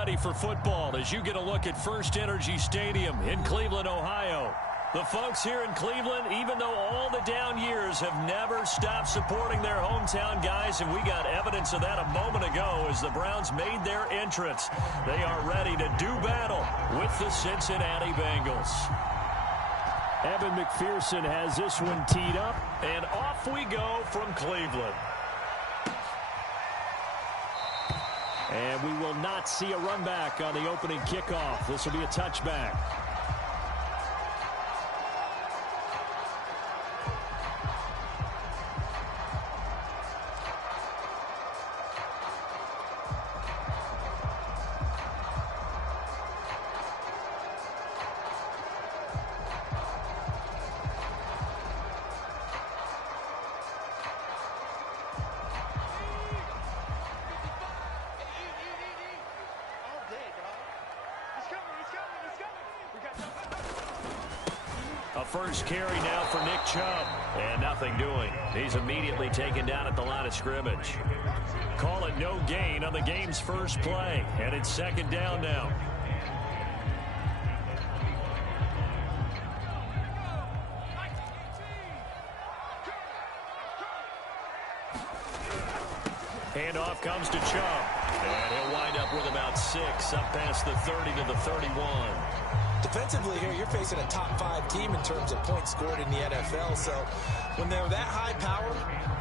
ready for football as you get a look at First Energy Stadium in Cleveland, Ohio. The folks here in Cleveland, even though all the down years, have never stopped supporting their hometown guys, and we got evidence of that a moment ago as the Browns made their entrance. They are ready to do battle with the Cincinnati Bengals. Evan McPherson has this one teed up, and off we go from Cleveland. And we will not see a run back on the opening kickoff. This will be a touchback. A first carry now for Nick Chubb. And nothing doing. He's immediately taken down at the line of scrimmage. Call it no gain on the game's first play. And it's second down now. Handoff comes to Chubb. And he'll wind up with about 6 up past the 30 to the 31. Defensively here, you're facing a top-5 team in terms of points scored in the NFL. So when they're that high power,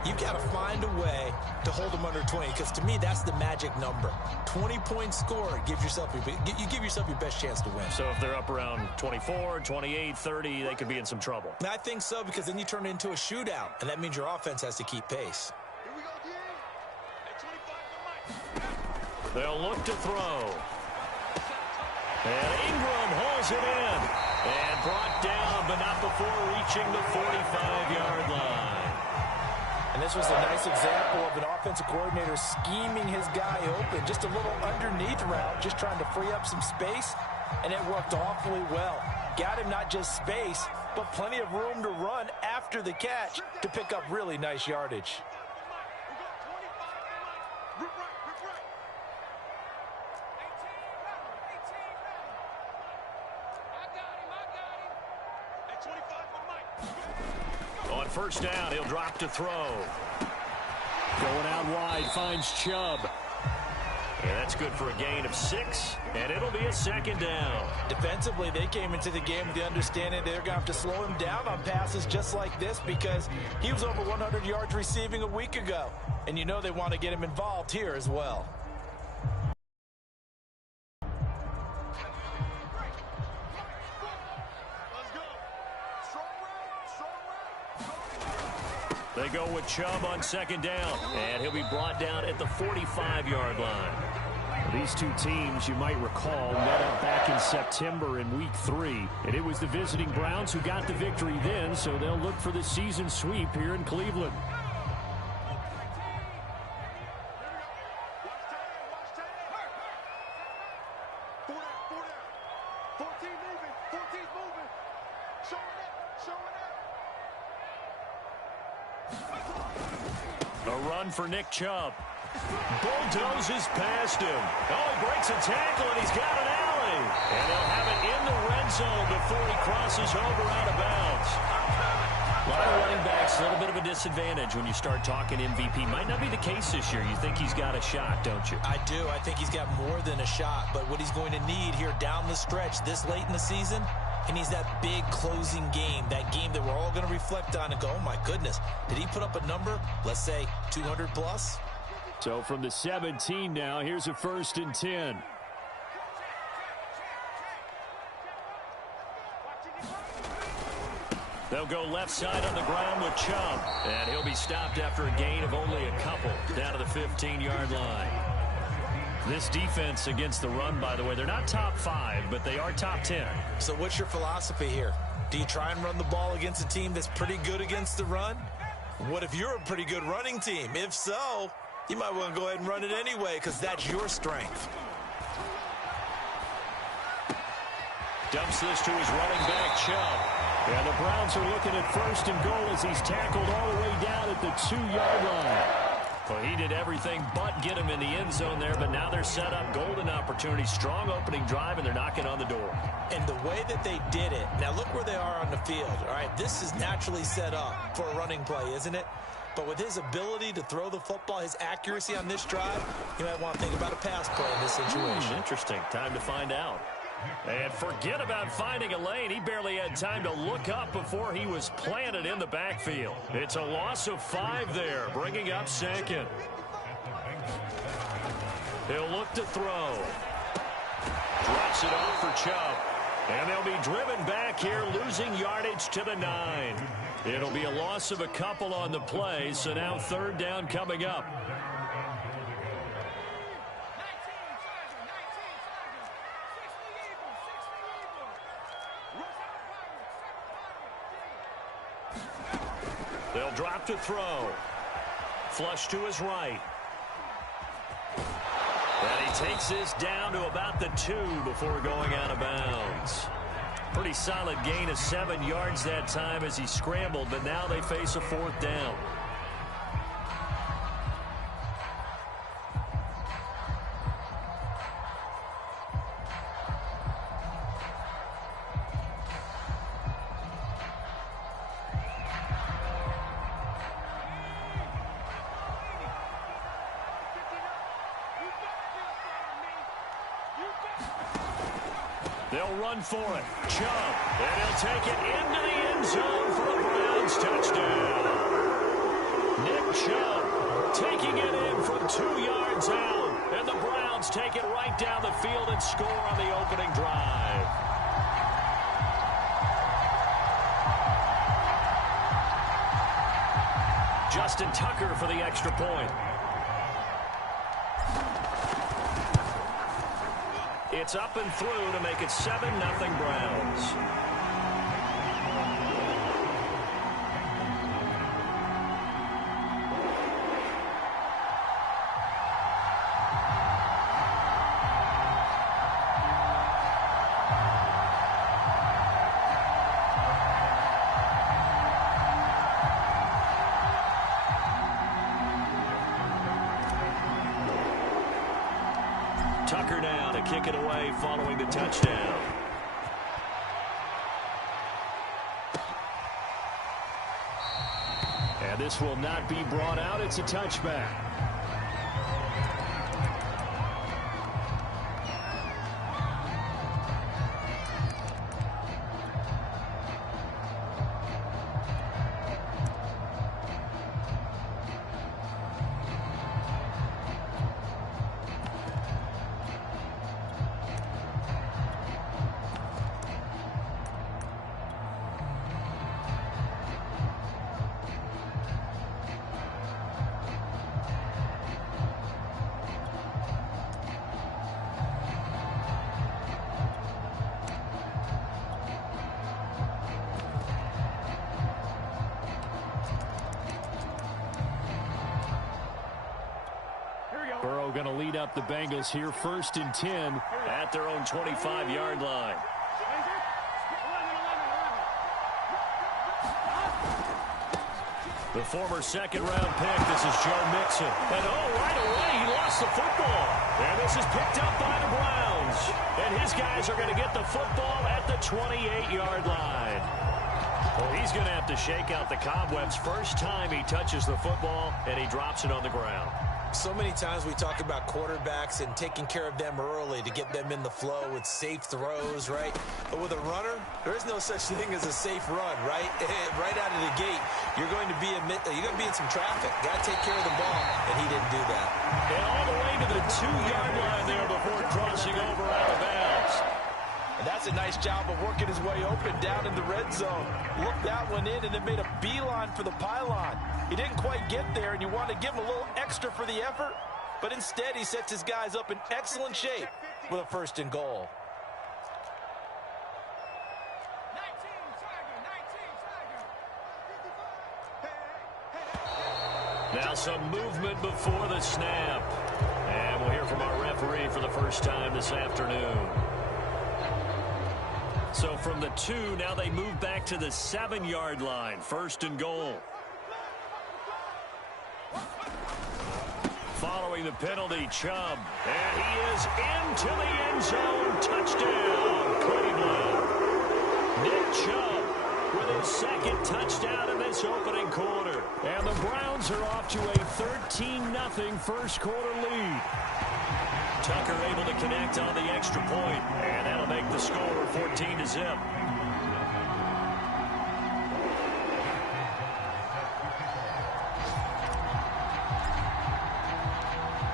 you've got to find a way to hold them under 20. Because to me, that's the magic number. 20 points scored, you give yourself your best chance to win. So if they're up around 24, 28, 30, they could be in some trouble. I think so, because then you turn it into a shootout, and that means your offense has to keep pace. They'll look to throw. And Ingram hauls it in. And brought down, but not before reaching the 45-yard line. And this was a nice example of an offensive coordinator scheming his guy open. Just a little underneath route, just trying to free up some space. And it worked awfully well. Got him not just space, but plenty of room to run after the catch to pick up really nice yardage. On first down, he'll drop to throw. Going out wide, finds Chubb. And that's good for a gain of 6, and it'll be a second down. Defensively, they came into the game with the understanding they're going to have to slow him down on passes just like this because he was over 100 yards receiving a week ago. And you know they want to get him involved here as well. They go with Chubb on second down, and he'll be brought down at the 45-yard line. These two teams, you might recall, met up back in September in Week 3, and it was the visiting Browns who got the victory then, so they'll look for the season sweep here in Cleveland. A run for Nick Chubb. Bulldozes past him. Oh, he breaks a tackle, and he's got an alley. And they'll have it in the red zone before he crosses over out of bounds. A lot of running backs, a little bit of a disadvantage when you start talking MVP. Might not be the case this year. You think he's got a shot, don't you? I do. I think he's got more than a shot. But what he's going to need here down the stretch this late in the season, he needs that big closing game, that game that we're all going to reflect on and go, oh, my goodness, did he put up a number, let's say, 200 plus? So from the 17 now, here's a 1st and 10. They'll go left side on the ground with Chubb, and he'll be stopped after a gain of only a couple down to the 15-yard line. This defense against the run, by the way, they're not top 5, but they are top 10. So what's your philosophy here? Do you try and run the ball against a team that's pretty good against the run? What if you're a pretty good running team? If so, you might want to go ahead and run it anyway because that's your strength. Dumps this to his running back, Chubb. And the Browns are looking at 1st and goal as he's tackled all the way down at the 2-yard line. Well, he did everything but get him in the end zone there, but now they're set up. Golden opportunity, strong opening drive, and they're knocking on the door. And the way that they did it, now look where they are on the field. All right, this is naturally set up for a running play, isn't it? But with his ability to throw the football, his accuracy on this drive, you might want to think about a pass play in this situation. Interesting. Time to find out. And forget about finding a lane. He barely had time to look up before he was planted in the backfield. It's a loss of 5 there, bringing up second. He'll look to throw. Drops it off for Chubb. And they'll be driven back here, losing yardage to the 9. It'll be a loss of a couple on the play, so now 3rd down coming up. They'll drop to throw. Flush to his right. And he takes this down to about the 2 before going out of bounds. Pretty solid gain of 7 yards that time as he scrambled, but now they face a 4th down. They'll run for it. Chubb. And he'll take it into the end zone for a Browns touchdown. Nick Chubb taking it in from 2 yards out. And the Browns take it right down the field and score on the opening drive. Justin Tucker for the extra point. It's up and through to make it 7-0 Browns. Tucker now to kick it away following the touchdown. And this will not be brought out. It's a touchback. Burrow going to lead up the Bengals here, 1st and 10 at their own 25-yard line. The former second-round pick, this is Joe Mixon. And right away, he lost the football. And this is picked up by the Browns. And his guys are going to get the football at the 28-yard line. Well, he's going to have to shake out the cobwebs first time he touches the football, and he drops it on the ground. So many times we talk about quarterbacks and taking care of them early to get them in the flow with safe throws, right? But with a runner, there is no such thing as a safe run, right? Right out of the gate, you're going to be in some traffic. Got to take care of the ball, and he didn't do that. And all the way to the 2-yard line there before crossing over out of bounds. And that's a nice job of working his way open down in the red zone. Looked that one in and then made a beeline for the pylon. He didn't quite get there, and you want to give him a little extra for the effort. But instead, he sets his guys up in excellent shape with a 1st and goal. Now some movement before the snap. And we'll hear from our referee for the first time this afternoon. So from the 2, now they move back to the 7-yard line. 1st and goal. following the penalty. Chubb. And he is into the end zone. Touchdown, Cleveland. Nick Chubb with his second touchdown in this opening quarter. And the Browns are off to a 13-0 first quarter lead. Tucker able to connect on the extra point, and that'll make the score 14-0.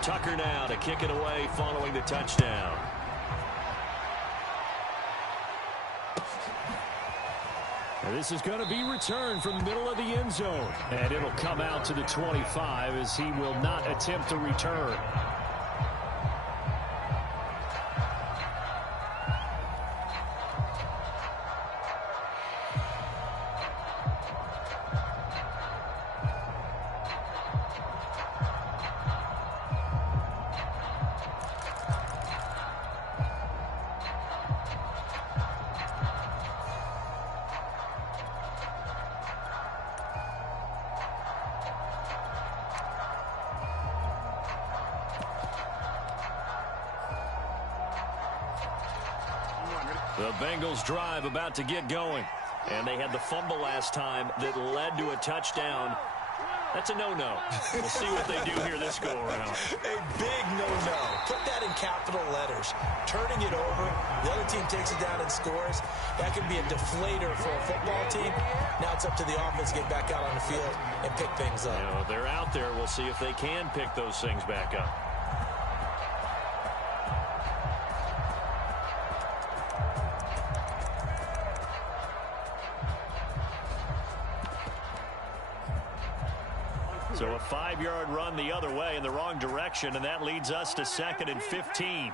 Tucker now to kick it away following the touchdown. And this is going to be returned from the middle of the end zone. And it'll come out to the 25 as he will not attempt to return. The Bengals drive about to get going. And they had the fumble last time that led to a touchdown. That's a no-no. We'll see what they do here this go-around. A big no-no. Put that in capital letters. Turning it over, the other team takes it down and scores. That can be a deflator for a football team. Now it's up to the offense to get back out on the field and pick things up. You know, they're out there. We'll see if they can pick those things back up. So a 5-yard run the other way in the wrong direction, and that leads us to 2nd and 15.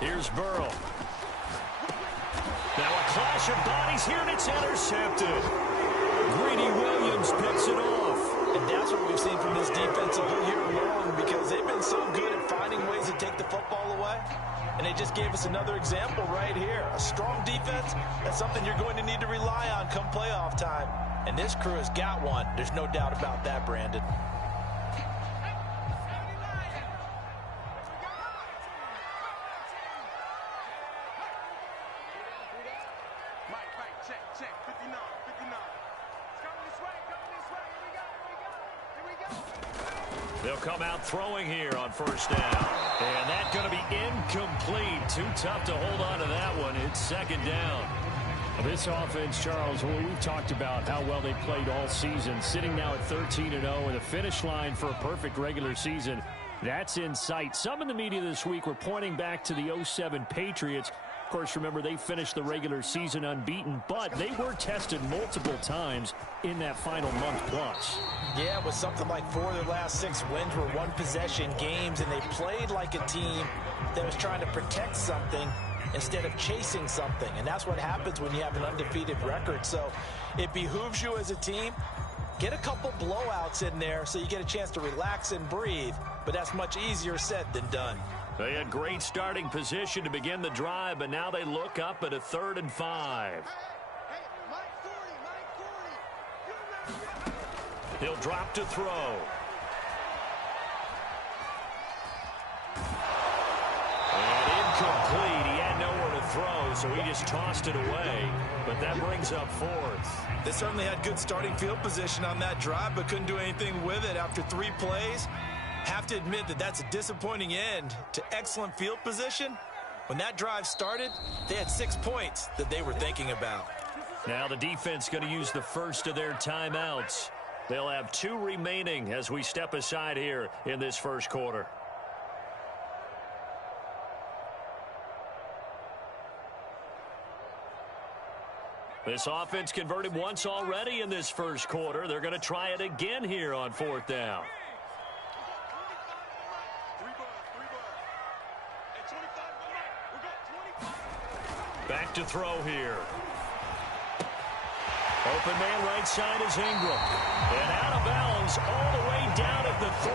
Here's Burrow. Now a clash of bodies here, and it's intercepted. Greedy Williams picks it off. And that's what we've seen from this defense all year long, because they've been so good at finding ways to take the football away. And they just gave us another example right here. A strong defense, that's something you're going to need to rely on come playoff time. And this crew has got one. There's no doubt about that, Brandon. They'll come out throwing here on first down. And that's going to be incomplete. Too tough to hold on to that one. It's 2nd down. This offense, Charles, well, we've talked about how well they played all season. Sitting now at 13-0 with a finish line for a perfect regular season. That's in sight. Some in the media this week were pointing back to the 07 Patriots. Of course, remember, they finished the regular season unbeaten, but they were tested multiple times in that final month plus. Yeah, with something like 4 of their last 6 wins were one-possession games, and they played like a team that was trying to protect something instead of chasing something. And that's what happens when you have an undefeated record. So it behooves you as a team, get a couple blowouts in there so you get a chance to relax and breathe. But that's much easier said than done. They had great starting position to begin the drive, but now they look up at a 3rd and 5. He'll drop to throw. And incomplete. He had nowhere to throw, so he just tossed it away. But that brings up 4th. They certainly had good starting field position on that drive, but couldn't do anything with it after 3 plays. Have to admit that that's a disappointing end to excellent field position. When that drive started, they had 6 points that they were thinking about. Now the defense going to use the first of their timeouts. They'll have 2 remaining as we step aside here in this first quarter. This offense converted once already in this first quarter. They're going to try it again here on 4th down. Back to throw here. Open man right side is Ingram. And out of bounds all the way down at the 3.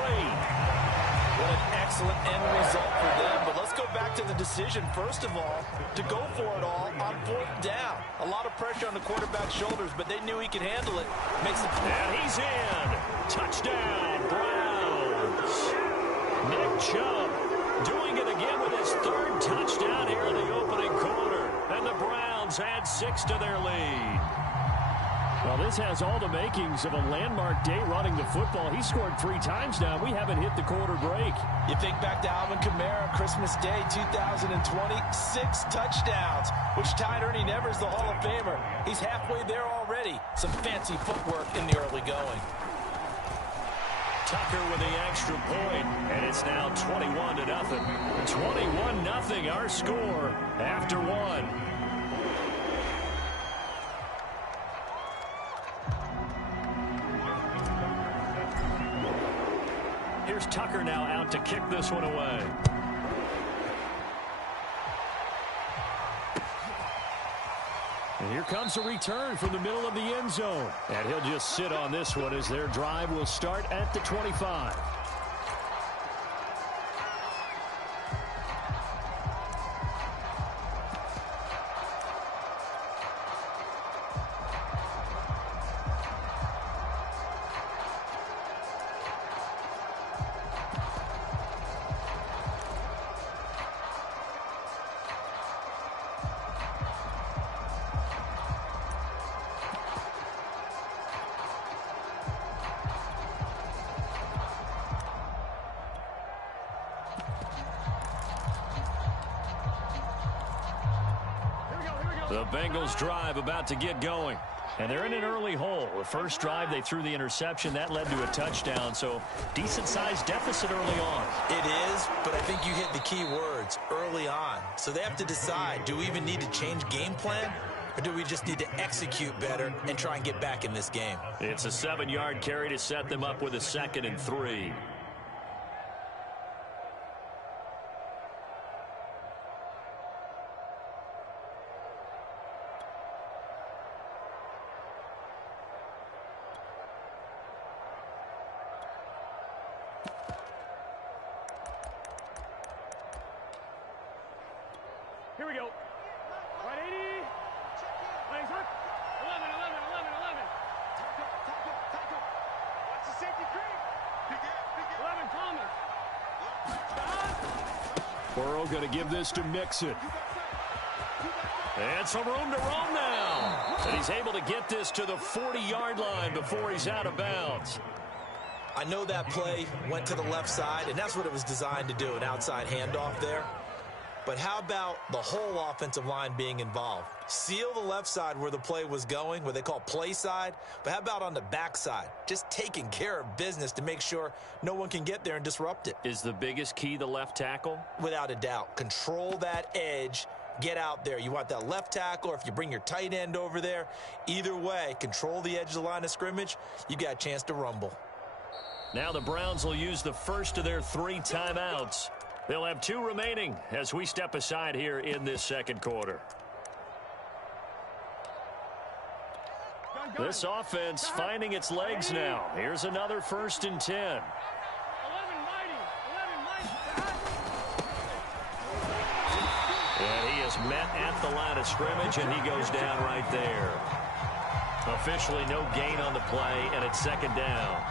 What an excellent end result for them. But let's go back to the decision, first of all, to go for it all on 4th down. A lot of pressure on the quarterback's shoulders, but they knew he could handle it. And he's in. Touchdown, Browns. Nick Chubb doing it again with his 3rd touchdown here in the opening quarter. And the Browns add 6 to their lead. Well, this has all the makings of a landmark day running the football. He scored 3 times now. We haven't hit the quarter break. You think back to Alvin Kamara, Christmas Day 2020, 6 touchdowns, which tied Ernie Nevers, the Hall of Famer. He's halfway there already. Some fancy footwork in the early going. Tucker with the extra point, and it's now 21-0. 21-0, our score after 1. Here's Tucker now out to kick this one away. And here comes a return from the middle of the end zone. And he'll just sit on this one as their drive will start at the 25. The Bengals drive about to get going. And they're in an early hole. The first drive, they threw the interception. That led to a touchdown. So decent-sized deficit early on. It is, but I think you hit the key words, early on. So they have to decide, do we even need to change game plan? Or do we just need to execute better and try and get back in this game? It's a 7-yard carry to set them up with a 2nd and 3. Here we go. Right 80. Legs up. 11, 11, 11, 11. Tackle. Watch the safety creep. 11 Coleman. Burrow going to give this to Mixon. And some room to roam now. And he's able to get this to the 40-yard line before he's out of bounds. I know that play went to the left side, and that's what it was designed to do, an outside handoff there. But how about the whole offensive line being involved? Seal the left side where the play was going, what they call play side. But how about on the back side? Just taking care of business to make sure no one can get there and disrupt it. Is the biggest key the left tackle? Without a doubt. Control that edge. Get out there. You want that left tackle, or if you bring your tight end over there, either way, control the edge of the line of scrimmage. You got a chance to rumble. Now the Browns will use the first of their 3 timeouts. They'll have 2 remaining as we step aside here in this second quarter. This offense finding its legs now. Here's another 1st and 10. 11 And he is met at the line of scrimmage, and he goes down right there. Officially no gain on the play, and it's 2nd down.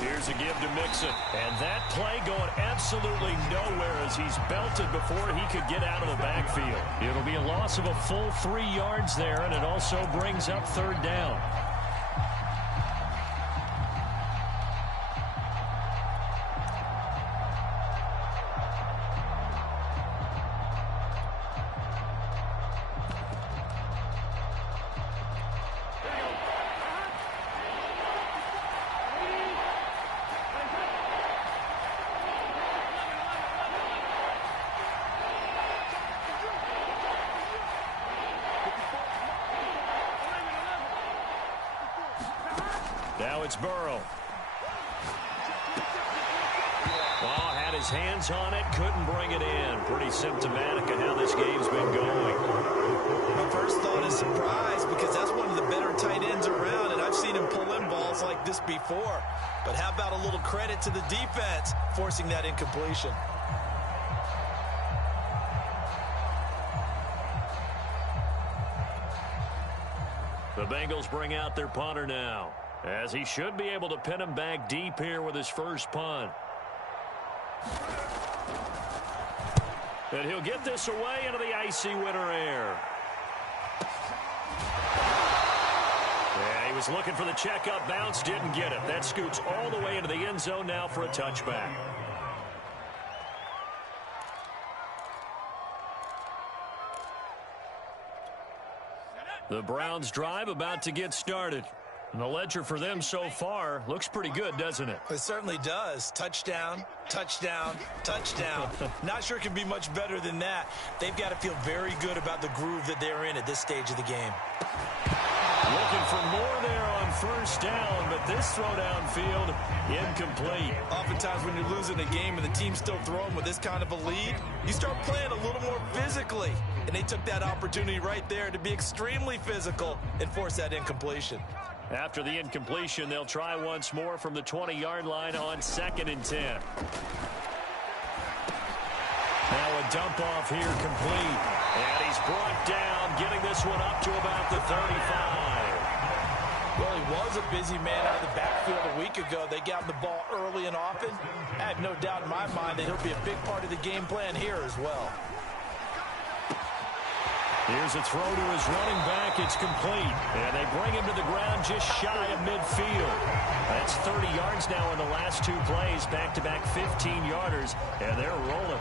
Here's a give to Mixon. And that play going absolutely nowhere as he's belted before he could get out of the backfield. It'll be a loss of a full 3 yards there, and it also brings up 3rd down. Now it's Burrow. Oh, had his hands on it, couldn't bring it in. Pretty symptomatic of how this game's been going. My first thought is surprise, because that's one of the better tight ends around, and I've seen him pull in balls like this before. But how about a little credit to the defense forcing that incompletion? The Bengals bring out their punter now, as he should be able to pin him back deep here with his first punt. And he'll get this away into the icy winter air. Yeah, he was looking for the checkup bounce, didn't get it. That scoots all the way into the end zone now for a touchback. The Browns drive about to get started. And the ledger for them so far looks pretty good, doesn't it? It certainly does. Touchdown, touchdown, touchdown. Not sure it can be much better than that. They've got to feel very good about the groove that they're in at this stage of the game. Looking for more there on first down, but this throw downfield incomplete. Oftentimes when you're losing a game and the team's still throwing with this kind of a lead, you start playing a little more physically. And they took that opportunity right there to be extremely physical and force that incompletion. After the incompletion, they'll try once more from the 20-yard line on 2nd and 10. Now a dump off here complete. And he's brought down, getting this one up to about the 35. Well, he was a busy man out of the backfield a week ago. They got him the ball early and often. I have no doubt in my mind that he'll be a big part of the game plan here as well. Here's a throw to his running back. It's complete. And they bring him to the ground just shy of midfield. That's 30 yards now in the last two plays. Back-to-back 15-yarders. And they're rolling.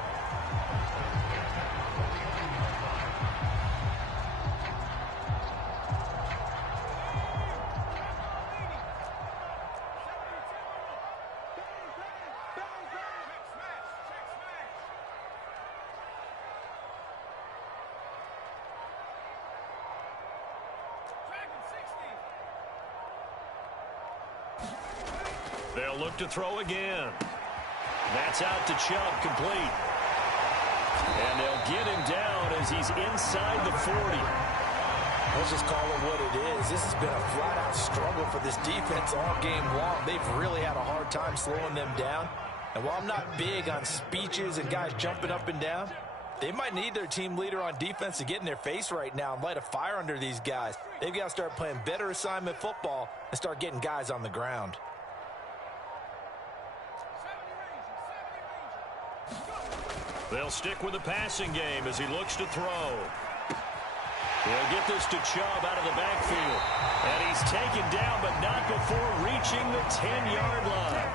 They'll look to throw again. That's out to Chubb, complete. And they'll get him down as he's inside the 40. Let's just call it what it is. This has been a flat-out struggle for this defense all game long. They've really had a hard time slowing them down. And while I'm not big on speeches and guys jumping up and down, they might need their team leader on defense to get in their face right now and light a fire under these guys. They've got to start playing better assignment football and start getting guys on the ground. They'll stick with the passing game as he looks to throw. He'll get this to Chubb out of the backfield. And he's taken down, but not before reaching the 10-yard line.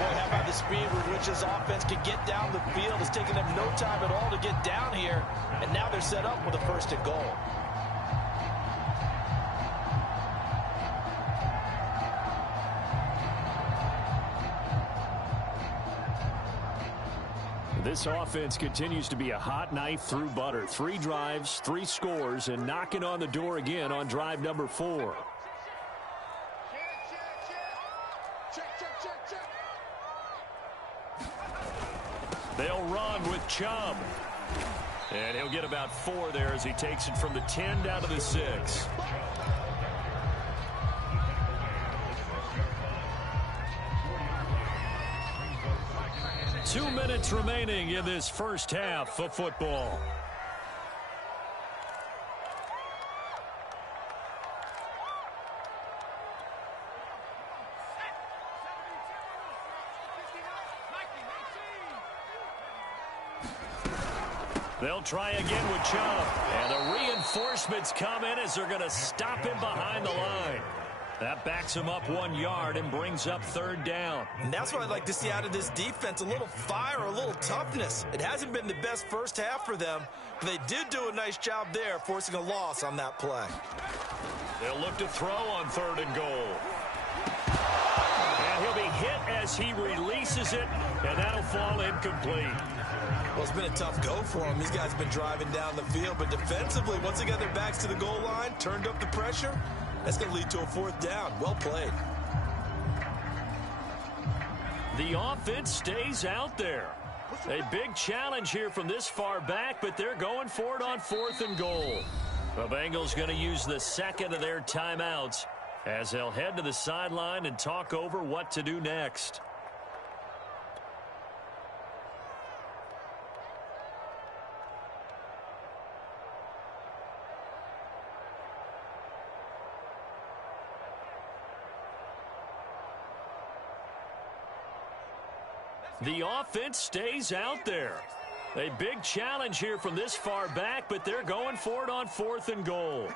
Boy, how about the speed with which this offense can get down the field? It's taken them no time at all to get down here. And now they're set up with a 1st and goal. This offense continues to be a hot knife through butter. 3 drives, 3 scores, and knocking on the door again on drive number 4. They'll run with Chubb. And he'll get about 4 there as he takes it from the 10 down to the 6. Two minutes remaining in this first half of football. They'll try again with Chubb. And the reinforcements come in as they're going to stop him behind the line. That backs him up 1 yard and brings up 3rd down. And that's what I'd like to see out of this defense, a little fire, a little toughness. It hasn't been the best first half for them, but they did do a nice job there, forcing a loss on that play. They'll look to throw on 3rd and goal. And he'll be hit as he releases it, and that'll fall incomplete. Well, it's been a tough go for them. These guys have been driving down the field, but defensively, once they got their backs to the goal line, turned up the pressure, that's going to lead to a 4th down. Well played. The offense stays out there. A big challenge here from this far back, but they're going for it on 4th and goal. The Bengals going to use the second of their timeouts as they'll head to the sideline and talk over what to do next. The offense stays out there. A big challenge here from this far back, but they're going for it on 4th and goal.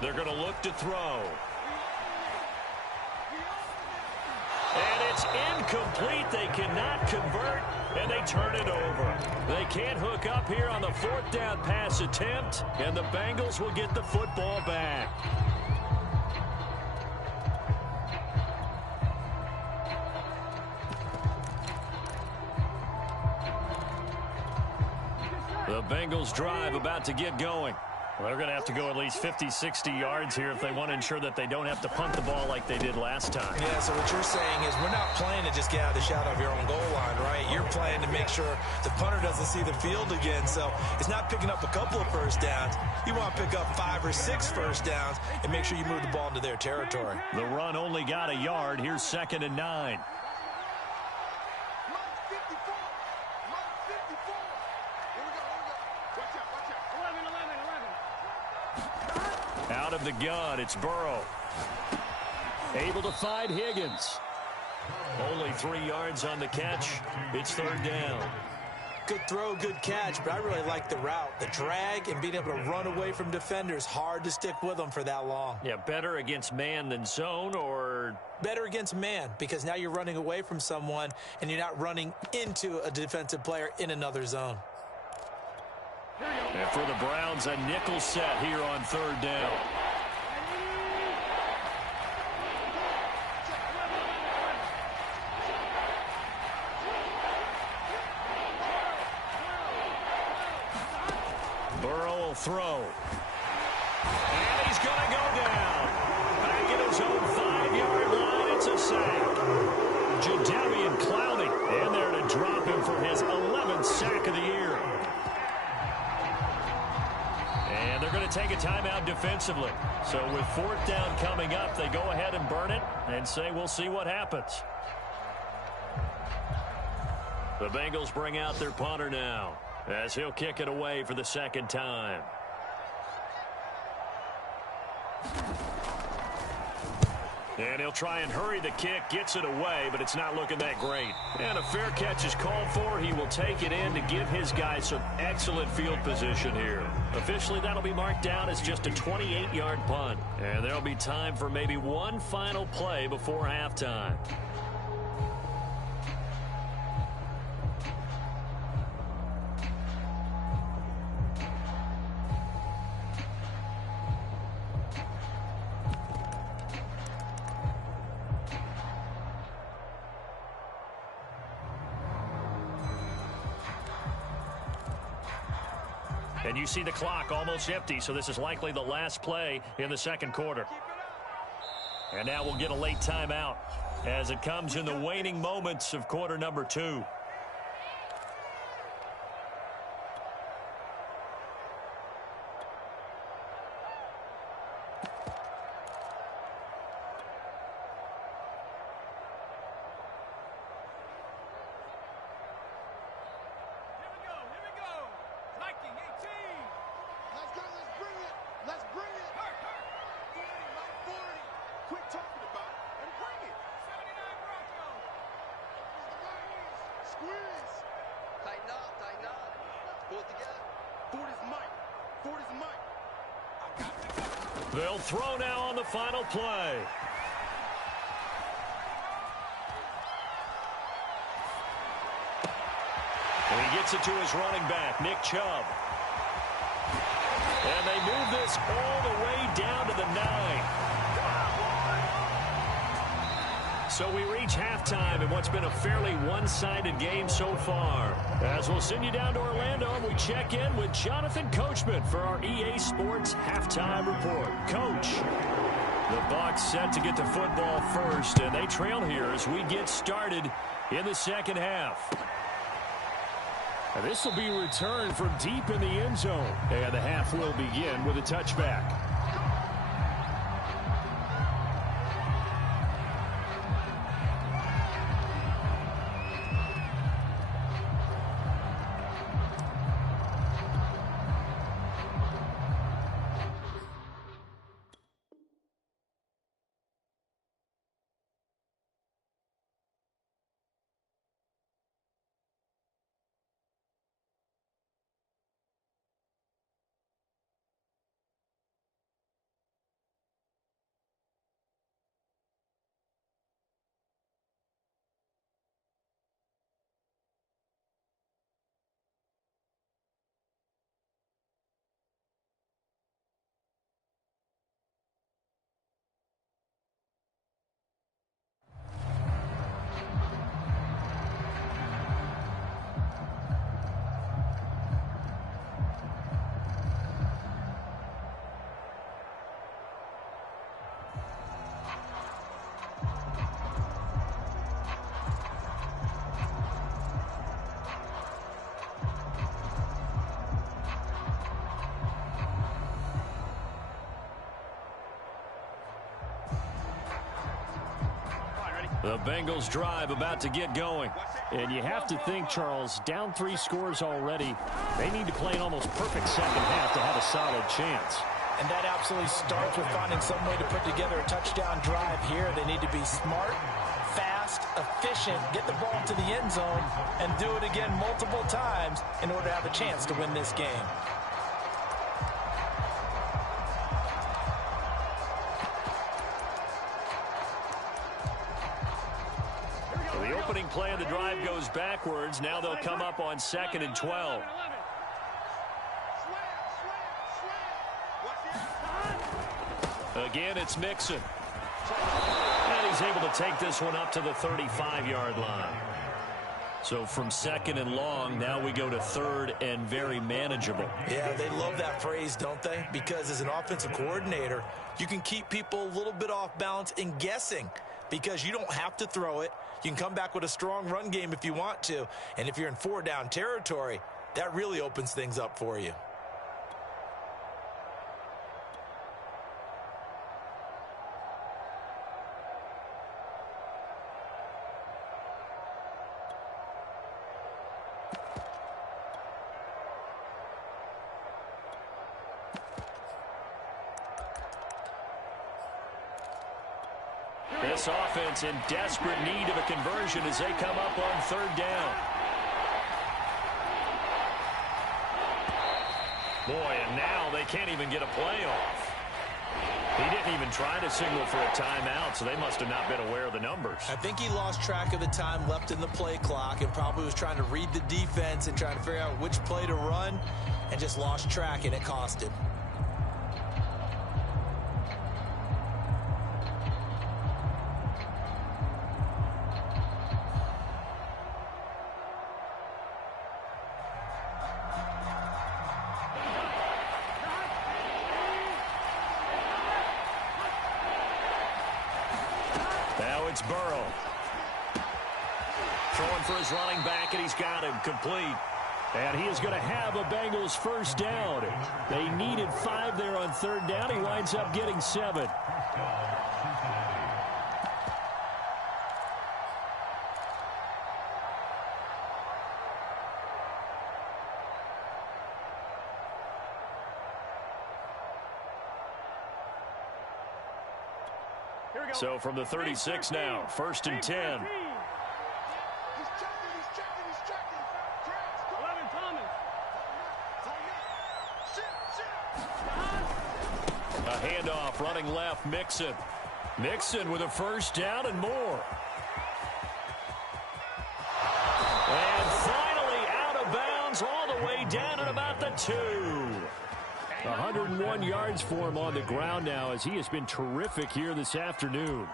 They're going to look to throw. And it's incomplete. They cannot convert, and they turn it over. They can't hook up here on the 4th down pass attempt, and the Bengals will get the football back. The Bengals drive about to get going. Well, they're going to have to go at least 50, 60 yards here if they want to ensure that they don't have to punt the ball like they did last time. Yeah, so what you're saying is we're not playing to just get out of the shadow of your own goal line, right? You're playing to make sure the punter doesn't see the field again. So it's not picking up a couple of first downs. You want to pick up 5 or 6 first downs and make sure you move the ball into their territory. The run only got a yard. Here's 2nd and 9. Out of the gun, it's Burrow. Able to find Higgins. Only 3 yards on the catch. It's 3rd down. Good throw, good catch, but I really like the route. The drag and being able to run away from defenders, hard to stick with them for that long. Yeah, better against man than zone, or? Better against man, because now you're running away from someone and you're not running into a defensive player in another zone. And for the Browns, a nickel set here on 3rd down. Burrow will throw. And he's going to go down. Back at his own 5-yard line, it's a sack. Jadeveon Clowney in there to drop him for his 11th sack of the year. And they're going to take a timeout defensively. So with 4th down coming up, they go ahead and burn it and say we'll see what happens. The Bengals bring out their punter now as he'll kick it away for the 2nd time. And he'll try and hurry the kick, gets it away, but it's not looking that great. And a fair catch is called for. He will take it in to give his guys some excellent field position here. Officially, that'll be marked down as just a 28-yard punt. And there'll be time for maybe one final play before halftime. And you see the clock almost empty, so this is likely the last play in the 2nd quarter. And now we'll get a late timeout as it comes in the waning moments of quarter number 2. They'll throw now on the final play. And he gets it to his running back, Nick Chubb. And they move this all the way down to the 9. So we reach halftime in what's been a fairly one-sided game so far. As we'll send you down to Orlando, and we check in with Jonathan Coachman for our EA Sports Halftime Report. Coach, the Bucs set to get to football first, and they trail here as we get started in the second half. This will be returned from deep in the end zone. And the half will begin with a touchback. The Bengals drive about to get going. And you have to think, Charles, down 3 scores already. They need to play an almost perfect second half to have a solid chance. And that absolutely starts with finding some way to put together a touchdown drive here. They need to be smart, fast, efficient, get the ball to the end zone, and do it again multiple times in order to have a chance to win this game. The opening play of the drive goes backwards. Now they'll come up on 2nd and 12. Again, it's Mixon. And he's able to take this one up to the 35-yard line. So from 2nd and long, now we go to 3rd and very manageable. Yeah, they love that phrase, don't they? Because as an offensive coordinator, you can keep people a little bit off balance and guessing because you don't have to throw it. You can come back with a strong run game if you want to. And if you're in 4-down territory, that really opens things up for you. This offense in desperate need of a conversion as they come up on 3rd down. Boy, and now they can't even get a play off. He didn't even try to signal for a timeout, so they must have not been aware of the numbers. I think he lost track of the time left in the play clock and probably was trying to read the defense and trying to figure out which play to run and just lost track, and it cost him. It's Burrow. Throwing for his running back, and he's got him complete. And he is going to have a Bengals first down. They needed 5 there on 3rd down. He winds up getting 7. So from the 36 now, 1st and 10. He's checking. 11 Thomas. A handoff running left, Mixon. Mixon with a first down and more. And finally out of bounds all the way down at about the 2. 101 yards for him on the ground now as he has been terrific here this afternoon.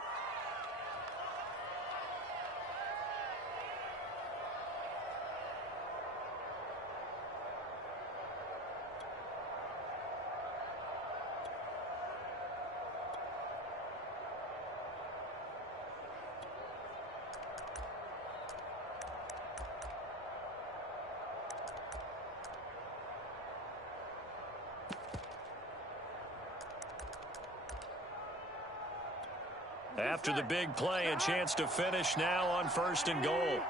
After the big play, a chance to finish now on 1st and goal.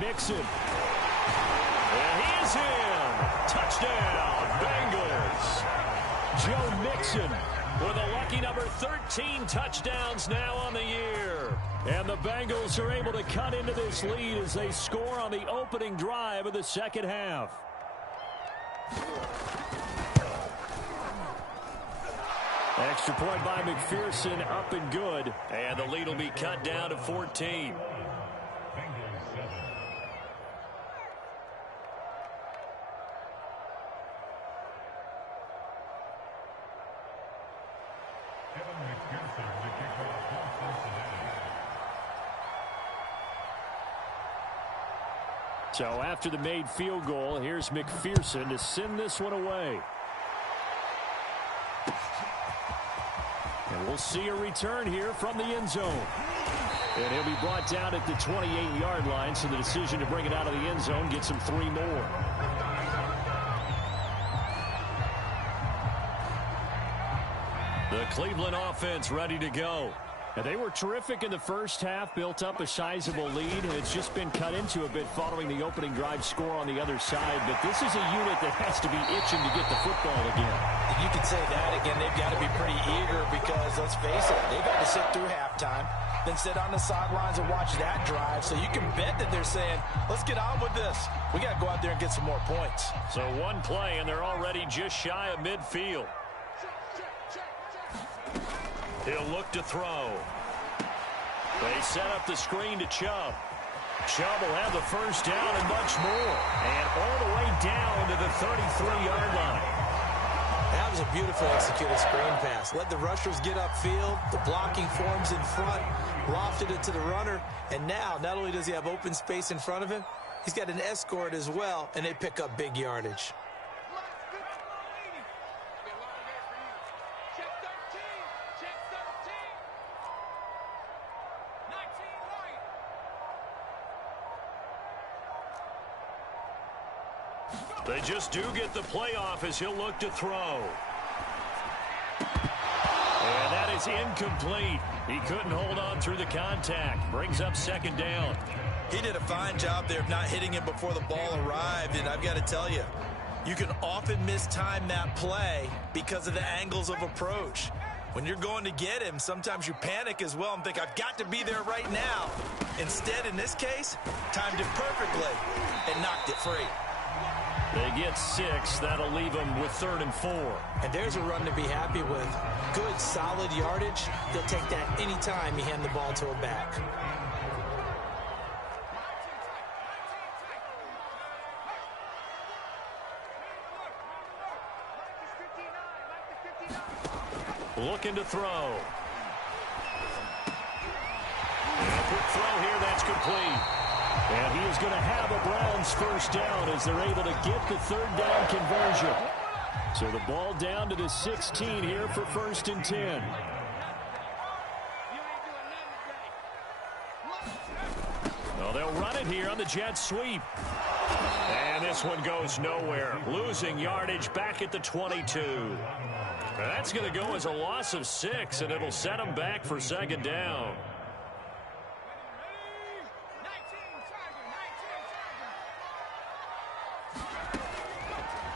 Mixon. And he is in. Touchdown, Bengals. Joe Mixon with a lucky number 13 touchdowns now on the year. And the Bengals are able to cut into this lead as they score on the opening drive of the second half. Extra point by McPherson, up and good. And the lead will be cut down to 14. So after the made field goal, here's McPherson to send this one away. And we'll see a return here from the end zone. And he'll be brought down at the 28-yard line, so the decision to bring it out of the end zone gets him 3 more. The Cleveland offense ready to go. And they were terrific in the first half, built up a sizable lead, and it's just been cut into a bit following the opening drive score on the other side. But this is a unit that has to be itching to get the football again. You can say that again. They've got to be pretty eager because, let's face it, they've got to sit through halftime, then sit on the sidelines and watch that drive. So you can bet that they're saying, let's get on with this. We got to go out there and get some more points. So one play, and they're already just shy of midfield. He'll look to throw. They set up the screen to Chubb. Chubb will have the first down and much more. And all the way down to the 33-yard line. That was a beautifully executed screen pass. Let the rushers get upfield. The blocking forms in front. Lofted it to the runner. And now, not only does he have open space in front of him, he's got an escort as well, and they pick up big yardage. They just do get the playoff as he'll look to throw. And that is incomplete. He couldn't hold on through the contact. Brings up 2nd down. He did a fine job there of not hitting him before the ball arrived, and I've got to tell you, you can often mistime that play because of the angles of approach. When you're going to get him, sometimes you panic as well and think, I've got to be there right now. Instead, in this case, timed it perfectly and knocked it free. They get 6. That'll leave them with 3rd and 4. And there's a run to be happy with. Good, solid yardage. They'll take that anytime you hand the ball to a back. Looking to throw. And a quick throw here, that's complete. And he is going to have a Browns first down as they're able to get the 3rd down conversion. So the ball down to the 16 here for 1st and 10. Well, they'll run it here on the jet sweep. And this one goes nowhere. Losing yardage back at the 22. That's going to go as a loss of 6, and it'll set them back for 2nd down.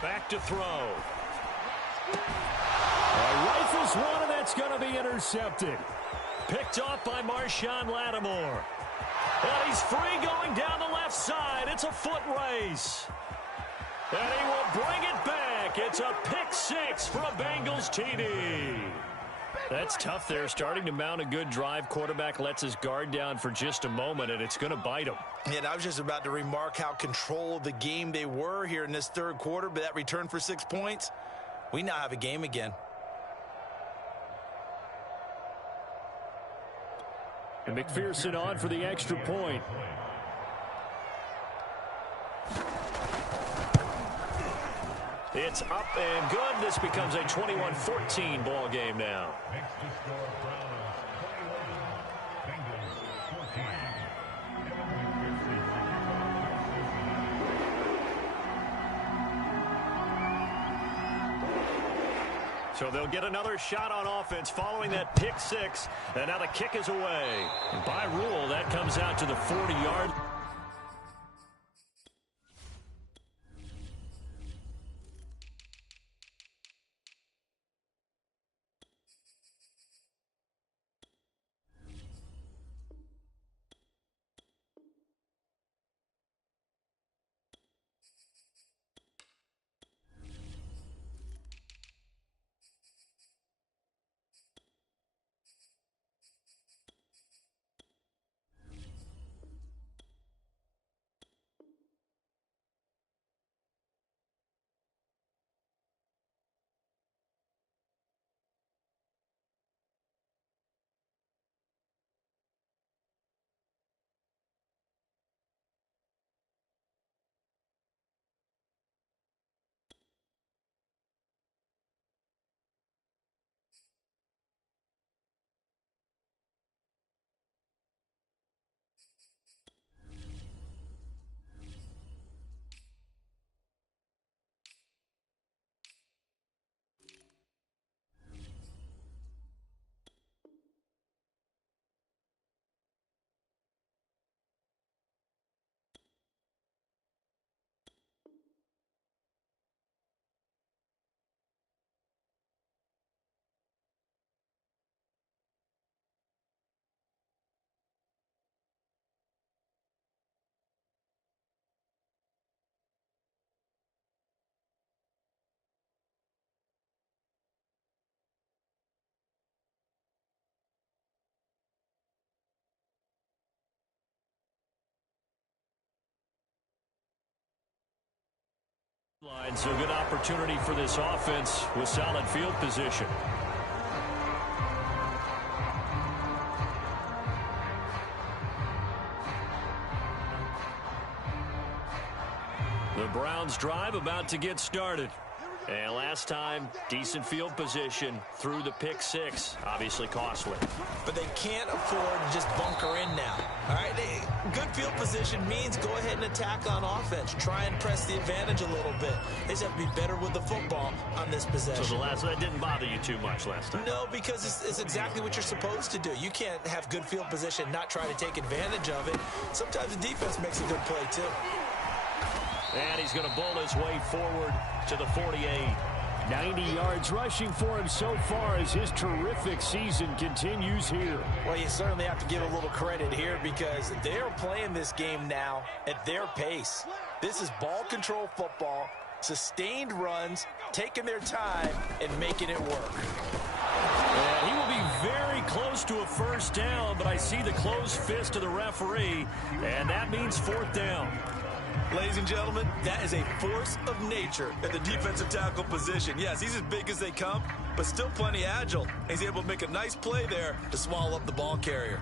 Back to throw. Rifles one, and that's going to be intercepted. Picked off by Marshawn Lattimore. And he's free going down the left side. It's a foot race. And he will bring it back. It's a pick 6 for a Bengals TD. That's tough there. Starting to mount a good drive. Quarterback lets his guard down for just a moment, and it's going to bite him. And I was just about to remark how control of the game they were here in this 3rd quarter, but that return for 6 points, we now have a game again. And McPherson on for the extra point. It's up and good. This becomes a 21-14 ball game now. So they'll get another shot on offense following that pick six. And now the kick is away. And by rule, that comes out to the 40-yard. So good opportunity for this offense with solid field position. The Browns drive about to get started. And last time, decent field position through the pick six. Obviously costly. But they can't afford to just bunker in now. All right, good field position means go ahead and attack on offense. Try and press the advantage a little bit. They just have to be better with the football on this possession. So that didn't bother you too much last time? No, because it's exactly what you're supposed to do. You can't have good field position, not try to take advantage of it. Sometimes the defense makes a good play, too. And he's going to bowl his way forward to the 48. 90 yards rushing for him so far as his terrific season continues here. Well, you certainly have to give a little credit here because they're playing this game now at their pace. This is ball control football, sustained runs, taking their time, and making it work. And he will be very close to a first down, but I see the closed fist of the referee, and that means fourth down. Ladies and gentlemen, that is a force of nature at the defensive tackle position. Yes, he's as big as they come, but still plenty agile. He's able to make a nice play there to swallow up the ball carrier.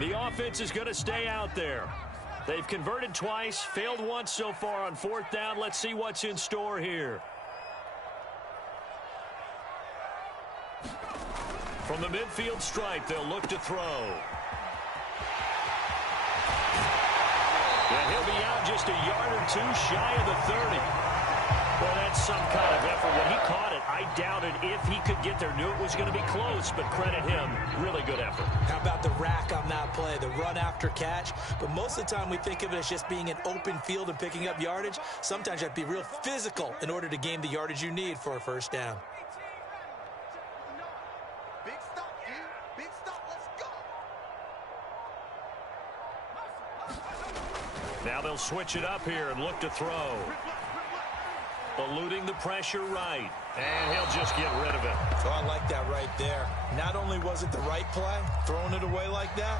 The offense is going to stay out there. They've converted twice, failed once so far on fourth down. Let's see what's in store here. From the midfield stripe, they'll look to throw. And he'll be out just a yard or two shy of the 30. Well, that's some kind of effort. When he caught it, I doubted if he could get there. Knew it was going to be close, but credit him. Really good effort. How about the rack on that play, the run after catch? But most of the time we think of it as just being an open field and picking up yardage. Sometimes you have to be real physical in order to gain the yardage you need for a first down. Now they'll switch it up here and look to throw. Eluding the pressure right. And he'll just get rid of it. So I like that right there. Not only was it the right play, throwing it away like that,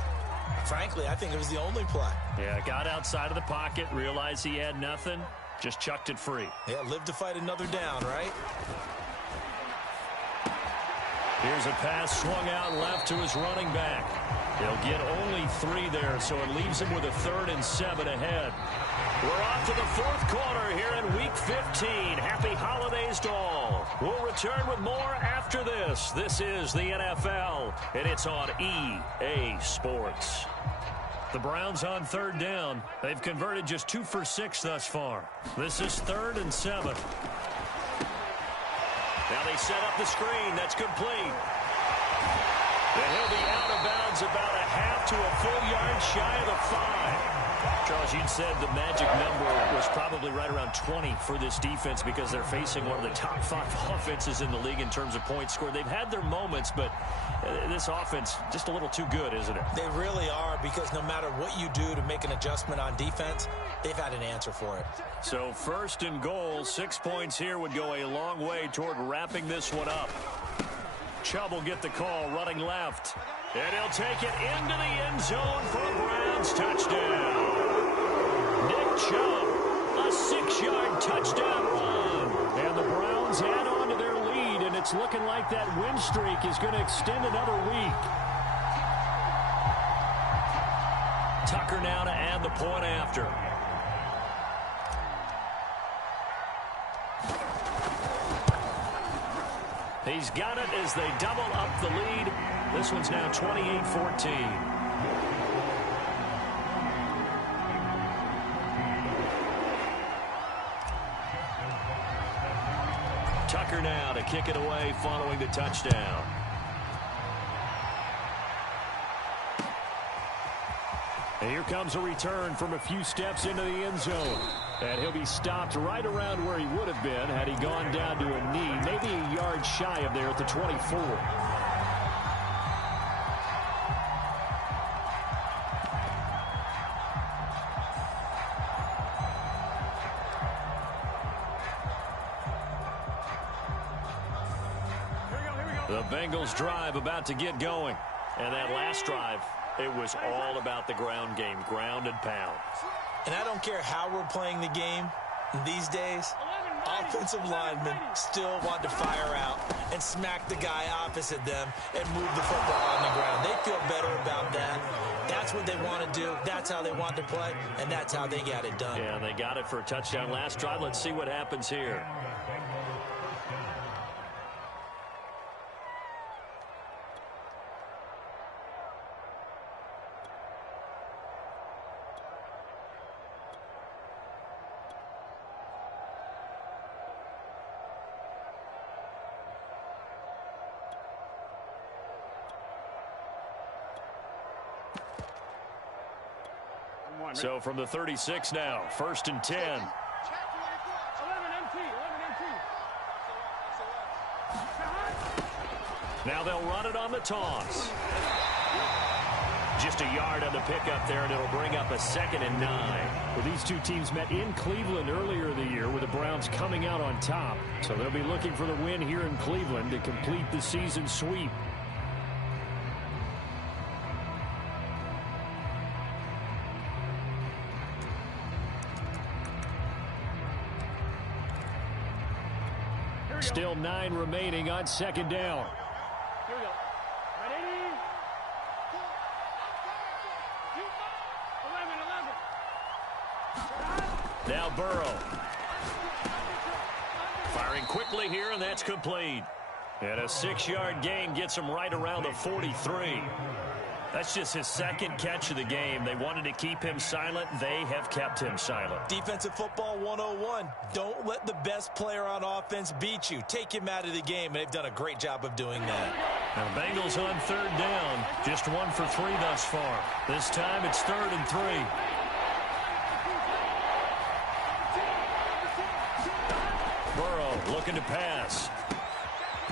frankly, I think it was the only play. Yeah, got outside of the pocket, realized he had nothing, just chucked it free. Yeah, live to fight another down, right? Here's a pass swung out left to his running back. They'll get only 3 there, so it leaves him with a 3rd and 7 ahead. We're off to the 4th quarter here in Week 15. Happy holidays to all. We'll return with more after this. This is the NFL, and it's on EA Sports. The Browns on third down. They've converted just 2 for 6 thus far. This is 3rd and 7. Now they set up the screen. That's complete. And he'll be out of bounds about a half to a full yard shy of the 5. Charles, you said the magic number was probably right around 20 for this defense because they're facing one of the top 5 offenses in the league in terms of points scored. They've had their moments, but this offense just a little too good, isn't it? They really are, because no matter what you do to make an adjustment on defense, they've had an answer for it. So 1st and goal, 6 points here would go a long way toward wrapping this one up. Chubb will get the call running left. And he'll take it into the end zone for a Browns touchdown. Nick Chubb, a 6-yard touchdown run. And the Browns add on to their lead, and it's looking like that win streak is going to extend another week. Tucker now to add the point after. He's got it as they double up the lead. This one's now 28-14. Tucker now to kick it away following the touchdown. And here comes a return from a few steps into the end zone. And he'll be stopped right around where he would have been had he gone down to a knee, maybe a yard shy of there at the 24. The Bengals drive about to get going. And that last drive, it was all about the ground game, ground and pound. And I don't care how we're playing the game these days, offensive linemen still want to fire out and smack the guy opposite them and move the football on the ground. They feel better about that. That's what they want to do. That's how they want to play, and that's how they got it done. Yeah, they got it for a touchdown last drive. Let's see what happens here. So from the 36 now, 1st and 10. 11 MT. Now they'll run it on the toss. Just a yard on the pickup there, and it'll bring up a 2nd and 9. Well, these two teams met in Cleveland earlier in the year with the Browns coming out on top. So they'll be looking for the win here in Cleveland to complete the season sweep. Still 9 remaining on 2nd down. Here we go. Ready? 11. Now Burrow. Firing quickly here, and that's complete. And a 6-yard gain gets him right around the 43. That's just his 2nd catch of the game. They wanted to keep him silent. They have kept him silent. Defensive football 101. Don't let the best player on offense beat you. Take him out of the game, and they've done a great job of doing that. Now Bengals on 3rd down. Just 1 for 3 thus far. This time it's 3rd and 3. Burrow looking to pass.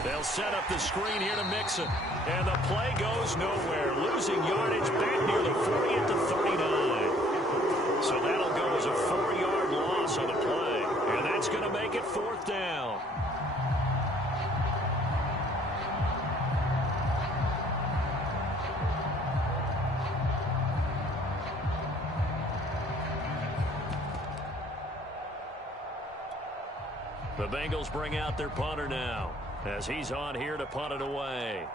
They'll set up the screen here to Mixon. And the play goes nowhere. Losing yardage back near the 40 at the 39. So that'll go as a 4-yard loss on the play. And that's going to make it 4th down. The Bengals bring out their punter now, as he's on here to punt it away.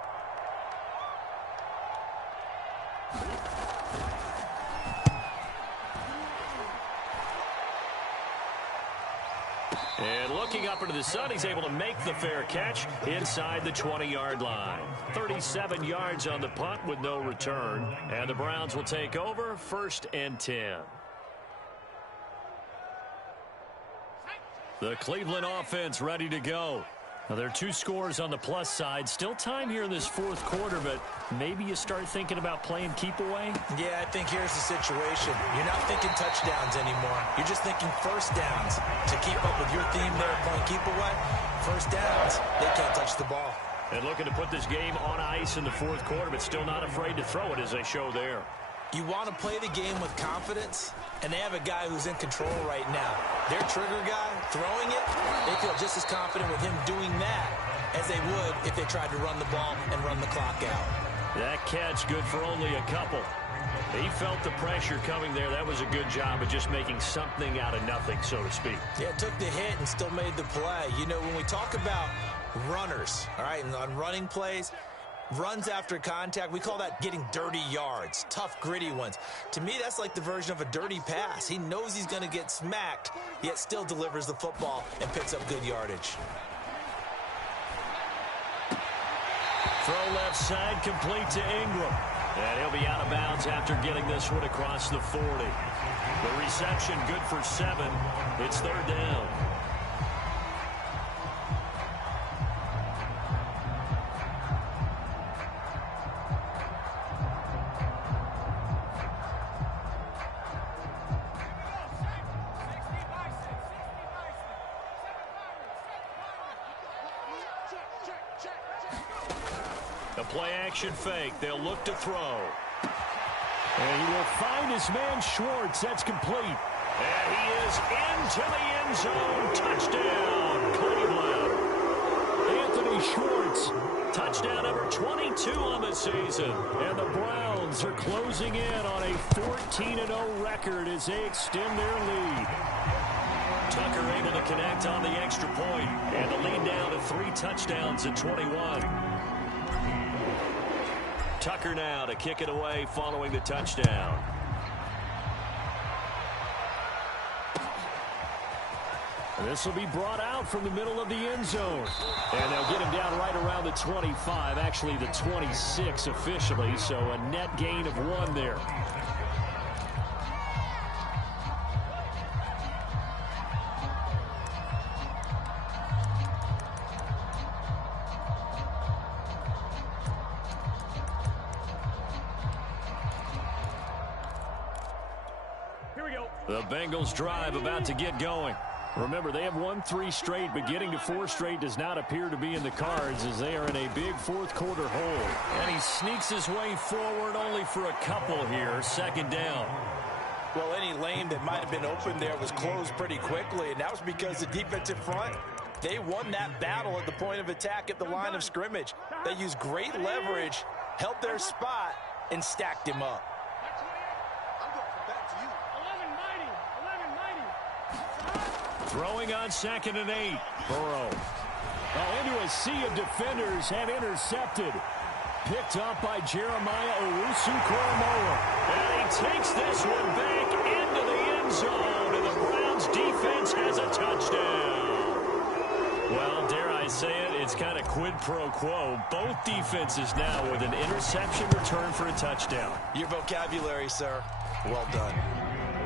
And looking up into the sun, he's able to make the fair catch inside the 20-yard line. 37 yards on the punt with no return. And the Browns will take over 1st and 10. The Cleveland offense ready to go. Now, there are 2 scores on the plus side. Still time here in this 4th quarter, but maybe you start thinking about playing keep away? Yeah, I think here's the situation. You're not thinking touchdowns anymore. You're just thinking first downs. To keep up with your theme there, playing keep away, first downs, they can't touch the ball. And looking to put this game on ice in the 4th quarter, but still not afraid to throw it as they show there. You want to play the game with confidence, and they have a guy who's in control right now. Their trigger guy, throwing it, they feel just as confident with him doing that as they would if they tried to run the ball and run the clock out. That catch good for only a couple. He felt the pressure coming there. That was a good job of just making something out of nothing, so to speak. Yeah, took the hit and still made the play. You know, when we talk about runners, all right, and on running plays, runs after contact, we call that getting dirty yards, tough, gritty ones. To me, that's like the version of a dirty pass. He knows he's going to get smacked, yet still delivers the football and picks up good yardage. Throw left side, complete to Ingram. And he'll be out of bounds after getting this one across the 40. The reception good for 7. It's 3rd down. A play-action fake. They'll look to throw. And he will find his man Schwartz. That's complete. And he is into the end zone. Touchdown, Cleveland. Anthony Schwartz. Touchdown number 22 on the season. And the Browns are closing in on a 14-0 record as they extend their lead. Tucker able to connect on the extra point. And the lead down to 3 touchdowns at 21. Tucker now to kick it away following the touchdown. This will be brought out from the middle of the end zone. And they'll get him down right around the 25, actually the 26 officially, so a net gain of 1 there. The Bengals drive about to get going. Remember, they have won 3 straight, but getting to 4 straight does not appear to be in the cards as they are in a big 4th quarter hole. And he sneaks his way forward only for a couple here. 2nd down. Well, any lane that might have been open there was closed pretty quickly, and that was because the defensive front, they won that battle at the point of attack at the line of scrimmage. They used great leverage, held their spot, and stacked him up. Throwing on 2nd and 8. Burrow. Into a sea of defenders and intercepted. Picked up by Jeremiah Owusu-Koramoah. And he takes this one back into the end zone. And the Browns defense has a touchdown. Well, dare I say it, it's kind of quid pro quo. Both defenses now with an interception return for a touchdown. Your vocabulary, sir. Well done.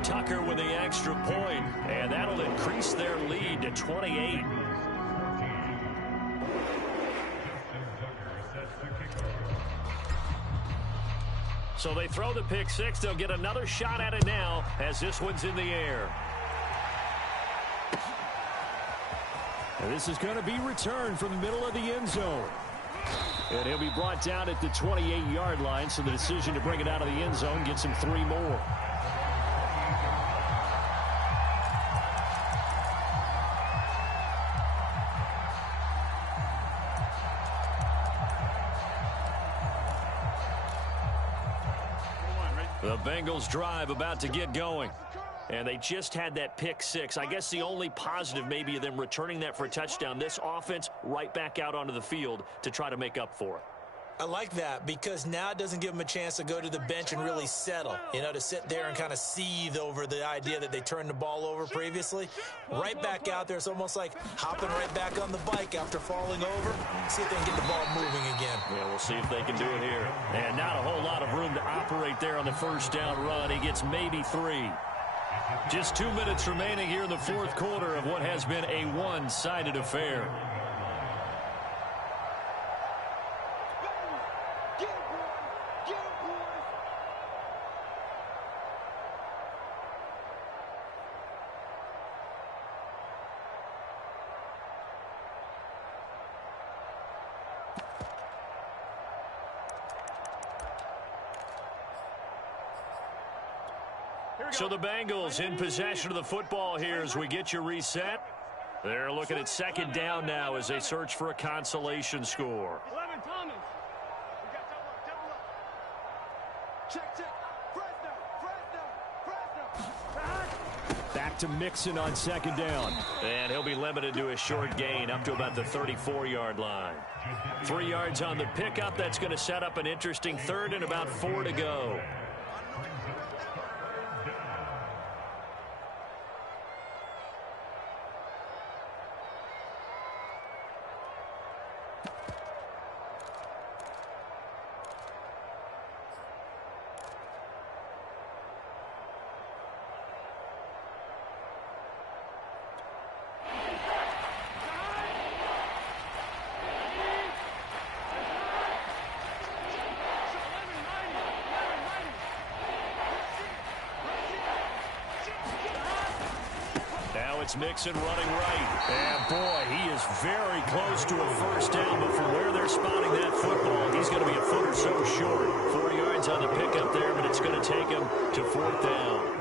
Tucker with the extra point, and that'll increase their lead to 28. So they throw the pick 6. They'll get another shot at it now as this one's in the air. And this is going to be returned from the middle of the end zone. And he'll be brought down at the 28-yard line, so the decision to bring it out of the end zone gets him 3 more. The Bengals drive about to get going. And they just had that pick 6. I guess the only positive maybe of them returning that for a touchdown. This offense right back out onto the field to try to make up for it. I like that because now it doesn't give them a chance to go to the bench and really settle, to sit there and kind of seethe over the idea that they turned the ball over previously. Right back out there. It's almost like hopping right back on the bike after falling over. See if they can get the ball moving again. Yeah, we'll see if they can do it here. And not a whole lot of room to operate there on the first down run. He gets maybe 3. Just 2 minutes remaining here in the fourth quarter of what has been a one-sided affair. So the Bengals in possession of the football here as we get you reset. They're looking at second down now as they search for a consolation score. 11, Thomas. We got double up. Check. Fresno. Back to Mixon on second down. And he'll be limited to a short gain up to about the 34-yard line. 3 yards on the pickup. That's going to set up an interesting third and about 4 to go. It's Mixon running right. And, boy, he is very close to a first down. But from where they're spotting that football, he's going to be a foot or so short. 4 yards on the pickup there, but it's going to take him to fourth down.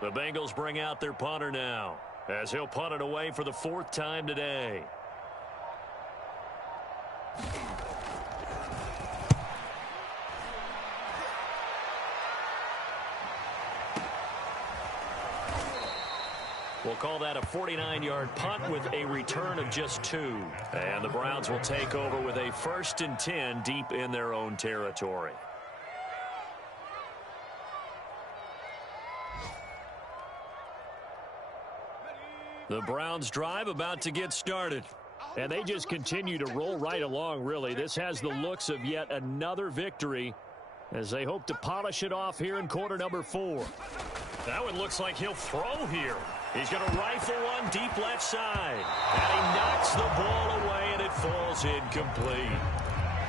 The Bengals bring out their punter now as he'll punt it away for the 4th time today. We'll call that a 49-yard punt with a return of just 2. And the Browns will take over with a 1st and 10 deep in their own territory. The Browns drive about to get started. And they just continue to roll right along, really. This has the looks of yet another victory as they hope to polish it off here in quarter number 4. That one looks like he'll throw here. He's going to rifle one deep left side. And he knocks the ball away, and it falls incomplete.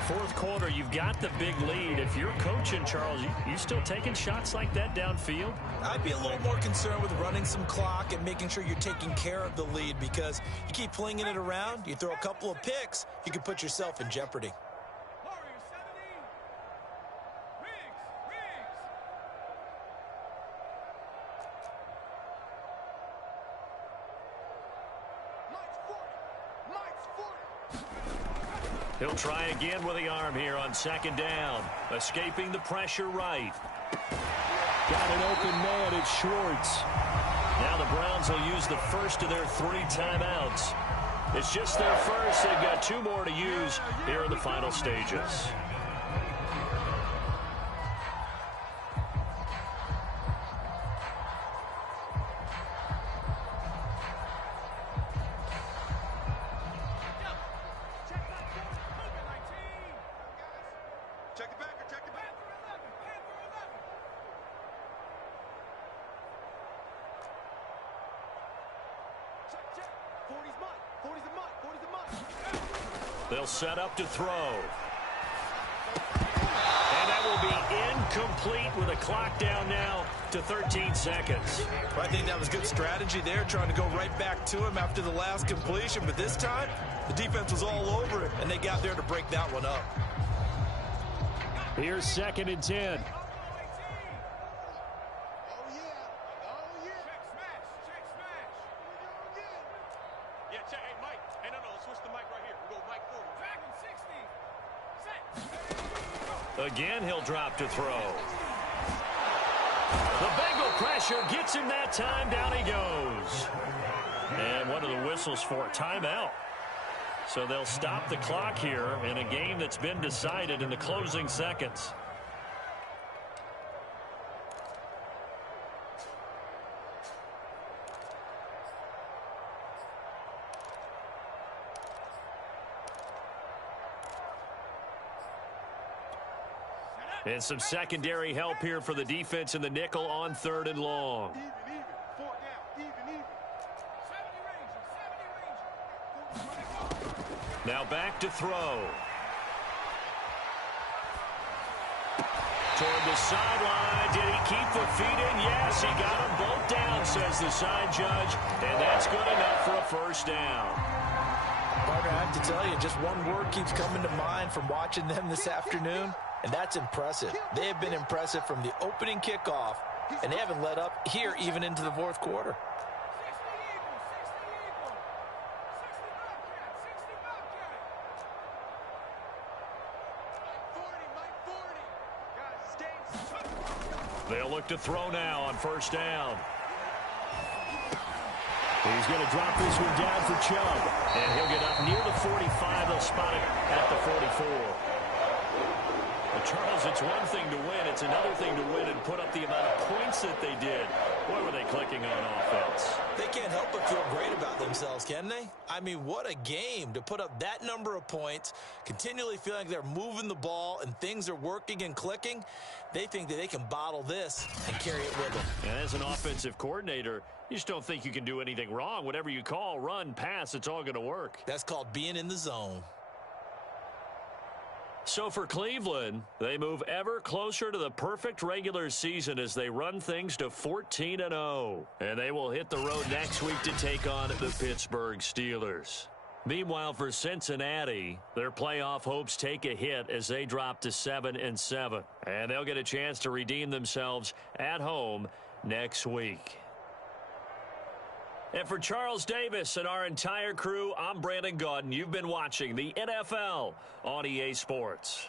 Fourth quarter, you've got the big lead. If you're coaching, Charles, you still taking shots like that downfield? I'd be a little more concerned with running some clock and making sure you're taking care of the lead, because you keep flinging it around, you throw a couple of picks, you can put yourself in jeopardy. He'll try again with the arm here on second down. Escaping the pressure right. Got an open man, it's Schwartz. Now the Browns will use the first of their 3 timeouts. It's just their first. They've got 2 more to use here in the final stages. They'll set up to throw. And that will be incomplete with a clock down now to 13 seconds. I think that was good strategy there, trying to go right back to him after the last completion. But this time, the defense was all over it, and they got there to break that one up. Here's 2nd and 10. Again, he'll drop to throw. The Bengal pressure gets him that time. Down he goes. And one of the whistles for a timeout. So they'll stop the clock here in a game that's been decided in the closing seconds. And some secondary help here for the defense in the nickel on 3rd and long. Now back to throw. Toward the sideline. Did he keep the feet in? Yes, he got them both down, says the side judge. And that's good enough for a first down. Partner, I have to tell you, just one word keeps coming to mind from watching them this afternoon. And that's impressive. They have been impressive from the opening kickoff, and they haven't let up here even into the 4th quarter. They'll look to throw now on 1st down. He's going to drop this one down for Chubb. And he'll get up near the 45. They'll spot it at the 44. Well, Charles, it's one thing to win. It's another thing to win and put up the amount of points that they did. Boy, were they clicking on offense. They can't help but feel great about themselves, can they? I mean, what a game to put up that number of points, continually feeling like they're moving the ball and things are working and clicking. They think that they can bottle this and carry it with them. And as an offensive coordinator, you just don't think you can do anything wrong. Whatever you call, run, pass, it's all going to work. That's called being in the zone. So for Cleveland, they move ever closer to the perfect regular season as they run things to 14-0. And they will hit the road next week to take on the Pittsburgh Steelers. Meanwhile, for Cincinnati, their playoff hopes take a hit as they drop to 7-7. And they'll get a chance to redeem themselves at home next week. And for Charles Davis and our entire crew, I'm Brandon Gaudin. You've been watching the NFL on EA Sports.